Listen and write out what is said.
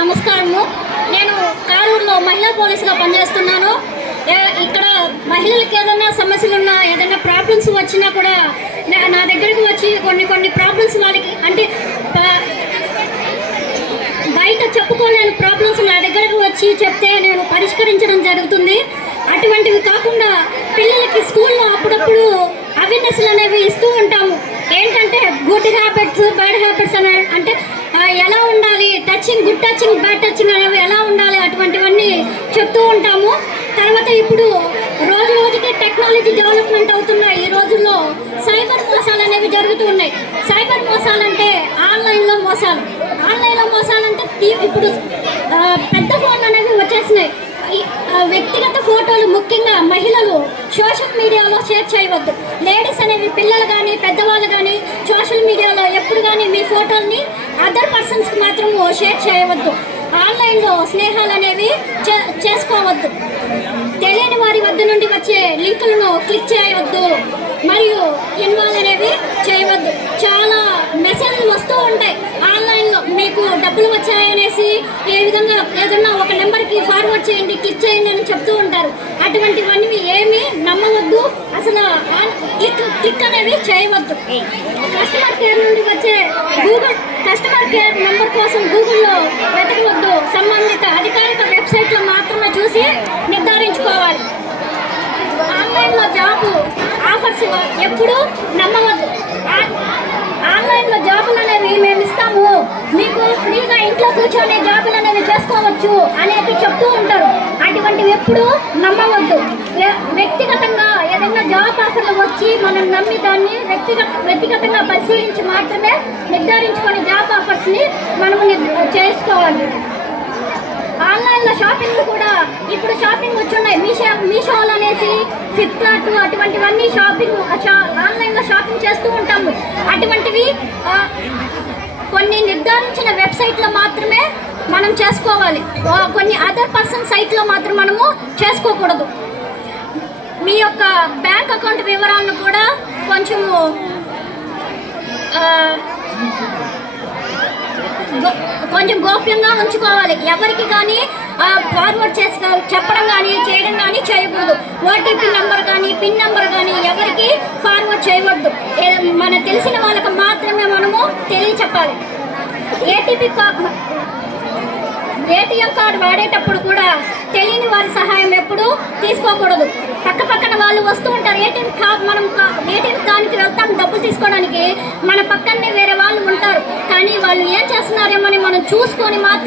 నమస్కారము. నేను కారూరులో మహిళా పోలీసుగా పనిచేస్తున్నాను. ఇక్కడ మహిళలకు ఏదైనా సమస్యలు ఉన్నా, ఏదైనా ప్రాబ్లమ్స్ వచ్చినా కూడా నా దగ్గరికి వచ్చి కొన్ని ప్రాబ్లమ్స్ వాళ్ళకి అంటే బయట చెప్పుకోలేని ప్రాబ్లమ్స్ నా దగ్గరకు వచ్చి చెప్తే నేను పరిష్కరించడం జరుగుతుంది. అటువంటివి కాకుండా పిల్లలకి స్కూల్లో అప్పుడప్పుడు అవేర్నెస్లు అనేవి ఇస్తూ ఉంటాము. ఏంటంటే గుడ్ హ్యాబిట్స్, బ్యాడ్ హ్యాబిట్స్ అంటే ఎలా ఉండాలి, గుడ్ టచింగ్, బ్యాడ్ టచింగ్ అనేవి ఎలా ఉండాలి, అటువంటివన్నీ చెప్తూ ఉంటాము. తర్వాత ఇప్పుడు రోజుకి టెక్నాలజీ డెవలప్మెంట్ అవుతున్నాయి. ఈ రోజుల్లో సైబర్ మోసాలు అనేవి జరుగుతూ ఉన్నాయి. సైబర్ మోసాలు అంటే ఆన్లైన్లో మోసాలు అంటే ఇప్పుడు పెద్ద ఫోన్లు అనేవి వచ్చేసినాయి. వ్యక్తిగత ఫోటోలు ముఖ్యంగా మహిళలు సోషల్ మీడియాలో షేర్ చేయవద్దు. లేడీస్ అనేవి పిల్లలు కానీ పెద్దవాళ్ళు కానీ సోషల్ మీడియాలో ఎప్పుడు కానీ మీ ఫోటోల్ని అదర్ పర్సన్స్కి మాత్రము షేర్ చేయవద్దు. ఆన్లైన్లో స్నేహాలు అనేవి చేసుకోవద్దు. తెలియని వారి వద్ద నుండి వచ్చే లింకులను క్లిక్ చేయవద్దు మరియు ఇన్వాల్వ్ అనేవి చేయవద్దు. చాలా మెసేజ్లు వస్తూ ఉంటాయి ఆన్లైన్లో, మీకు డబ్బులు వచ్చాయనేసి ఏ విధంగా ఏదన్నా ఒక నెంబర్కి ఫార్వర్డ్ చేయండి, క్లిక్ చేయండి అని చెప్తూ ఉంటారు. అటువంటివన్నీ ఏమీ నమ్మవద్దు, అసలు క్లిక్ అనేవి చేయవద్దు. కస్టమర్ కేర్ నుండి వచ్చే కస్టమర్ కేర్ నెంబర్ కోసం గూగుల్లో వెతకవద్దు. సంబంధిత అధికారిక వెబ్సైట్లో మాత్రమే చూసి నిర్ధారించుకోవాలి. ఆన్లైన్లో జాబు ఆఫర్స్ ఎప్పుడూ నమ్మవద్దు. ఆన్లైన్లో జాబులు అనేవి మేము ఇస్తాము, మీకు ఫ్రీగా ఇంట్లో కూర్చొని జాబులు అనేవి చేసుకోవచ్చు అనేది చెప్తూ ఉంటారు. అటువంటివి ఎప్పుడూ నమ్మవద్దు. వ్యక్తిగతంగా ఏదైనా జాబ్ ఆఫర్లు వచ్చి మనం నమ్మి దాన్ని వ్యక్తిగతంగా పరిశీలించి మాత్రమే నిర్ధారించుకొని జాబ్ ఆఫర్స్ని మనము చేసుకోవాలి. ఆన్లైన్లో షాపింగ్ కూడా ఇప్పుడు షాపింగ్ వచ్చున్నాయి. మీషోలు అనేసి, ఫ్లిప్కార్ట్, అటువంటివన్నీ ఆన్లైన్లో షాపింగ్ చేస్తూ ఉంటాము. అటువంటివి కొన్ని నిర్ధారించిన వెబ్సైట్లో మాత్రమే మనం చేసుకోవాలి. కొన్ని అదర్ పర్సన్ సైట్లో మాత్రం మనము చేసుకోకూడదు. మీ యొక్క బ్యాంక్ అకౌంట్ వివరాలను కూడా కొంచెము గోప్యంగా ఉంచుకోవాలి. ఎవరికి కానీ ఫార్వర్డ్ చేసి చెప్పడం కానీ చేయడం కానీ చేయకూడదు. ఓటీపీ నెంబర్ కానీ పిన్ నెంబర్ కానీ ఎవరికి ఫార్వర్డ్ చేయవద్దు. మన తెలిసిన వాళ్ళకి మాత్రమే మనము తెలియచెప్పాలి. ఏటీఎం కార్డు వాడేటప్పుడు కూడా తెలియని వారి సహాయం ఎప్పుడూ తీసుకోకూడదు. పక్కన వాళ్ళు వస్తూ ఉంటారు. ఏటీఎం దానికి వెళ్తాం డబ్బులు తీసుకోవడానికి, మన పక్కనే వేరే వాళ్ళు ఉంటారు. కానీ వాళ్ళు ఏం చేస్తున్నారేమో మనం చూసుకొని మాత్రం